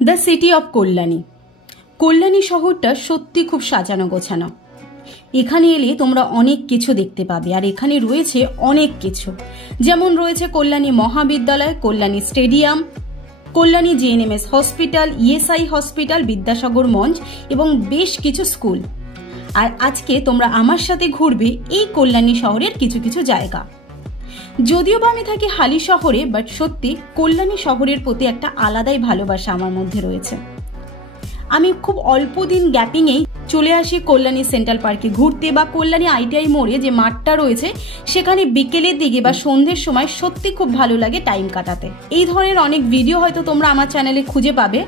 The city of Kalyani. Kalyani শহরটা সত্যি খুব সাজানো গোছানো। এখানে এলে তোমরা অনেক কিছু দেখতে পাবে, আর এখানে রয়েছে অনেক কিছু, যেমন রয়েছে Kalyani Mahavidyalaya, Kalyani stadium, Kalyani GNMS hospital, ESI hospital, Vidyasagar Mancha এবং বেশ কিছু স্কুল। আর আজকে তোমরা আমার সাথে ঘুরবে এই কল্যাণী শহরের কিছু কিছু জায়গা। যদিও বা আমি থাকি হালি শহরে, বাট সত্যি কল্যাণী শহরের প্রতি একটা আলাদাই ভালোবাসা আমার মধ্যে রয়েছে। আমি খুব অল্প দিন গ্যাপিংয়েই চলে আসি কল্যাণী সেন্ট্রাল পার্কে ঘুরতে, বা কল্যাণী আইটিআই মোড়ে যে মাঠটা রয়েছে সেখানে বিকেলের দিকে বা সন্ধ্যের সময় সত্যি খুব ভালো লাগে টাইম কাটাতে। এই ধরনের অনেক ভিডিও হয়তো তোমরা আমার চ্যানেলে খুঁজে পাবে।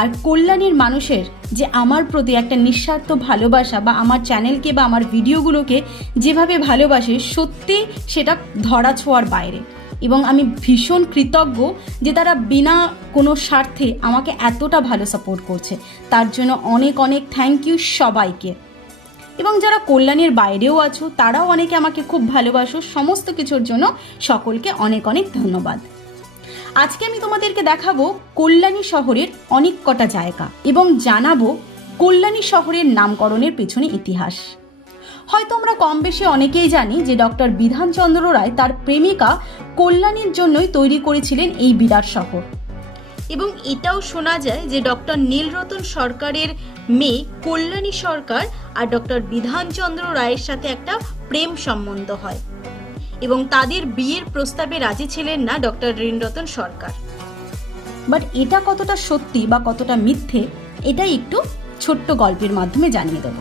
আর কল্যাণীর মানুষের যে আমার প্রতি একটা নিঃস্বার্থ ভালোবাসা, বা আমার চ্যানেলকে বা আমার ভিডিওগুলোকে যেভাবে ভালোবাসে, সত্যি সেটা ধরা ছোঁয়ার বাইরে। এবং আমি ভীষণ কৃতজ্ঞ যে তারা বিনা কোনো স্বার্থে আমাকে এতটা ভালো সাপোর্ট করছে। তার জন্য অনেক অনেক থ্যাংক ইউ সবাইকে। এবং যারা কল্যাণীর বাইরেও আছো তারাও অনেকে আমাকে খুব ভালোবাসো। সমস্ত কিছুর জন্য সকলকে অনেক অনেক ধন্যবাদ। আজকে আমি তোমাদেরকে দেখাবো কল্যাণী শহরের অনেক কটা জায়গা এবং জানাবো কল্যাণী শহরের নামকরণের পেছনে ইতিহাস। হয়তো আমরা কম বেশি অনেকেই জানি যে ডক্টর বিধানচন্দ্র রায় তার প্রেমিকা কল্যাণীর জন্যই তৈরি করেছিলেন এই বিরাট শহর। এবং এটাও শোনা যায় যে ডক্টর নীলরতন সরকারের মেয়ে কল্যাণী সরকার আর ডক্টর বিধানচন্দ্র রায়ের সাথে একটা প্রেম সম্বন্ধ হয়, এবং তাদের বিয়ের প্রস্তাবে রাজি ছিলেন না ডক্টর নীলরতন সরকার। বাট এটা কতটা সত্যি বা কতটা মিথ্যে, এটাই একটু ছোট্ট গল্পের মাধ্যমে জানিয়ে দেব।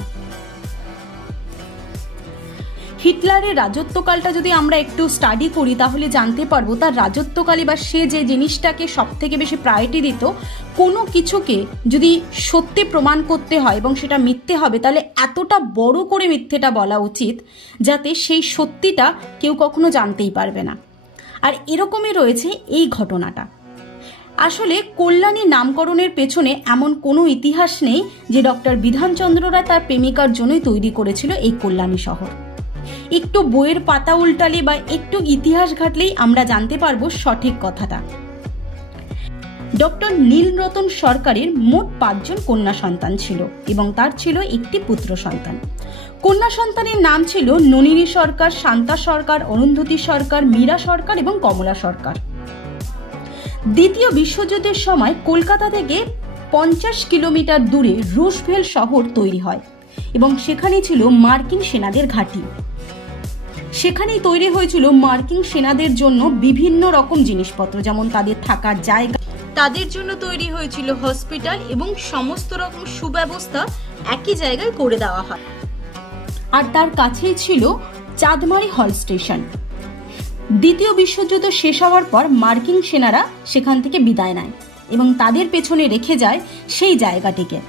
হিটলারের রাজত্বকালটা যদি আমরা একটু স্টাডি করি তাহলে জানতে পারবো তার রাজত্বকালে বা সে যে জিনিসটাকে সব থেকে বেশি প্রায়োরিটি দিত, কোনো কিছুকে যদি সত্যি প্রমাণ করতে হয় এবং সেটা মিথ্যে হবে, তাহলে এতটা বড় করে মিথ্যেটা বলা উচিত যাতে সেই সত্যিটা কেউ কখনো জানতেই পারবে না। আর এরকমই রয়েছে এই ঘটনাটা। আসলে কল্যাণী নামকরণের পেছনে এমন কোনো ইতিহাস নেই যে ডক্টর বিধানচন্দ্র রায় তার প্রেমিকার জন্যই তৈরি করেছিল এই কল্যাণী শহর। একটু বইয়ের পাতা উল্টালে বা একটু ইতিহাস ঘাটলেই আমরা জানতে পারবো সঠিক কথাটা। ডক্টর নীলরতন সরকারের মোট 5 জন কন্যা সন্তান ছিল এবং তার ছিল একটি পুত্র সন্তান। কন্যা সন্তানের নাম ছিল ননিনী সরকার, শান্তা সরকার, অরুন্ধতী সরকার, মীরা সরকার এবং কমলা সরকার। দ্বিতীয় বিশ্বযুদ্ধের সময় কলকাতা থেকে 50 কিলোমিটার দূরে রুশভেল শহর তৈরি হয় এবং সেখানে ছিল মার্কিন সেনাদের ঘাঁটি। সেখানেই তৈরি হয়েছিল মার্কিন সেনাদের জন্য বিভিন্ন রকম জিনিসপত্র, যেমন তাদের থাকার জায়গা, তাদের জন্য তৈরি হয়েছিল হসপিটাল এবং সমস্ত রকম সুব্যবস্থা একই জায়গায় করে দেওয়া হয়। আর তার কাছেই ছিল চাঁদমারি হল স্টেশন। দ্বিতীয় বিশ্বযুদ্ধ শেষ হওয়ার পর মার্কিন সেনারা সেখান থেকে বিদায় নেয় এবং তাদের পেছনে রেখে যায় সেই জায়গাটিকে।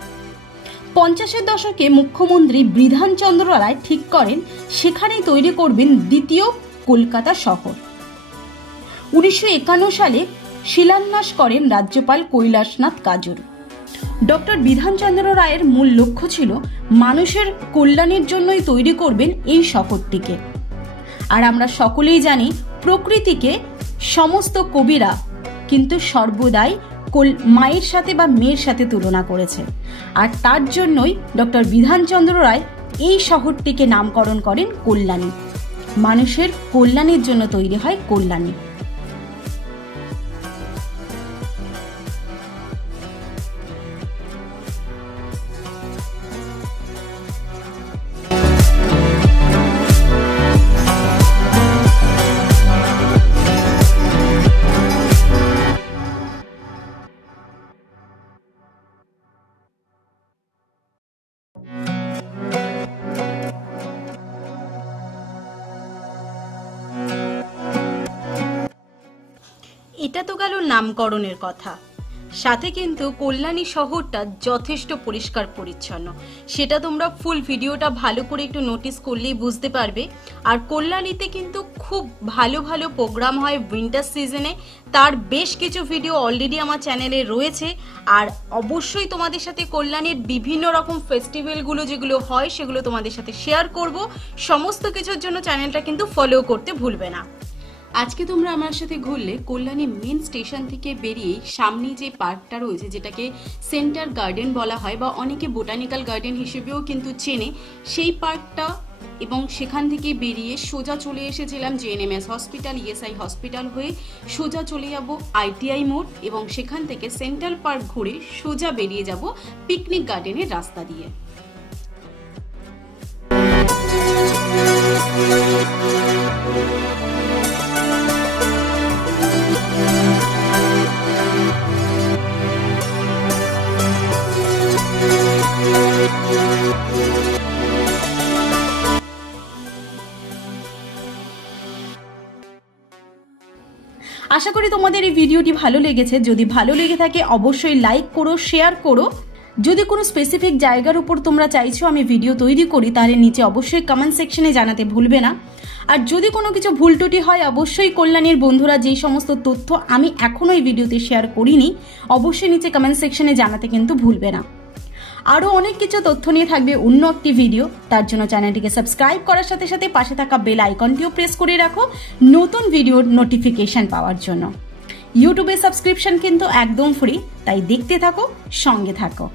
50-এর দশকে মুখ্যমন্ত্রী বিধানচন্দ্র রায় ঠিক করেন সেখানেই তৈরি করবেন দ্বিতীয় কলকাতা শহর। 1951 সালে শিলান্যাস করেন রাজ্যপাল কৈলাসনাথ কাজল। ডক্টর বিধানচন্দ্র রায়ের মূল লক্ষ্য ছিল মানুষের কল্যাণের জন্যই তৈরি করবেন এই শহরটিকে। আর আমরা সকলেই জানি প্রকৃতিকে সমস্ত কবিরা কিন্তু সর্বদাই মায়ের সাথে বা মেয়ের সাথে তুলনা করেছে। আর তার জন্যই ডক্টর বিধানচন্দ্র রায় এই শহরটিকে নামকরণ করেন কল্যাণী। মানুষের কল্যাণের জন্য তৈরি হয় কল্যাণী। এটা তো গেল নামকরণের কথা, সাথে কিন্তু কল্যাণী শহরটা যথেষ্ট পরিষ্কার পরিচ্ছন্ন। সেটা তোমরা ফুল ভিডিওটা ভালো করে একটু নোটিস করলেই বুঝতে পারবে। আর কল্যাণীতে কিন্তু খুব ভালো ভালো প্রোগ্রাম হয় উইন্টার সিজনে, তার বেশ কিছু ভিডিও অলরেডি আমার চ্যানেলে রয়েছে। আর অবশ্যই তোমাদের সাথে কল্যাণীর বিভিন্ন রকম ফেস্টিভ্যালগুলো যেগুলো হয় সেগুলো তোমাদের সাথে শেয়ার করব। সমস্ত কিছুর জন্য চ্যানেলটা কিন্তু ফলো করতে ভুলবে না। আজকে তোমরা আমার সাথে ঘুরলে কল্যাণী মেন স্টেশন থেকে বেরিয়ে সামনে যে পার্কটা রয়েছে, যেটাকে সেন্টার গার্ডেন বলা হয় বা অনেকে বোটানিক্যাল গার্ডেন হিসেবেও কিন্তু চেনে, সেই পার্কটা, এবং সেখান থেকে বেরিয়ে সোজা চলে এসেছিলাম জেএনএমএস হসপিটাল, ইএসআই হসপিটাল হয়ে সোজা চলে যাব আইটিআই মোড়, এবং সেখান থেকে সেন্ট্রাল পার্ক ঘুরে সোজা বেরিয়ে যাব পিকনিক গার্ডেনের রাস্তা দিয়ে। আশা করি তোমাদের এই ভিডিওটি ভালো লেগেছে। যদি ভালো লেগে থাকে অবশ্যই লাইক করো, শেয়ার করো। যদি কোনো স্পেসিফিক জায়গার উপর তোমরা চাইছো আমি ভিডিও তৈরি করি, তাহলে নিচে অবশ্যই কমেন্ট সেকশনে জানাতে ভুলবে না। আর যদি কোনো কিছু ভুল ত্রুটি হয় অবশ্যই কল্যাণীর বন্ধুরা যেই সমস্ত তথ্য আমি এখনো এই ভিডিওতে শেয়ার করিনি অবশ্যই নিচে কমেন্ট সেকশনে জানাতে কিন্তু ভুলবে না। আরও অনেক কিছু তথ্য নিয়ে থাকবে অন্য একটি ভিডিও, তার জন্য চ্যানেলটিকে সাবস্ক্রাইব করার সাথে সাথে পাশে থাকা বেল আইকনটিও প্রেস করে রাখো নতুন ভিডিওর নোটিফিকেশন পাওয়ার জন্য। ইউটিউবে সাবস্ক্রিপশন কিন্তু একদম ফ্রি, তাই দেখতে থাকো, সঙ্গে থাকো।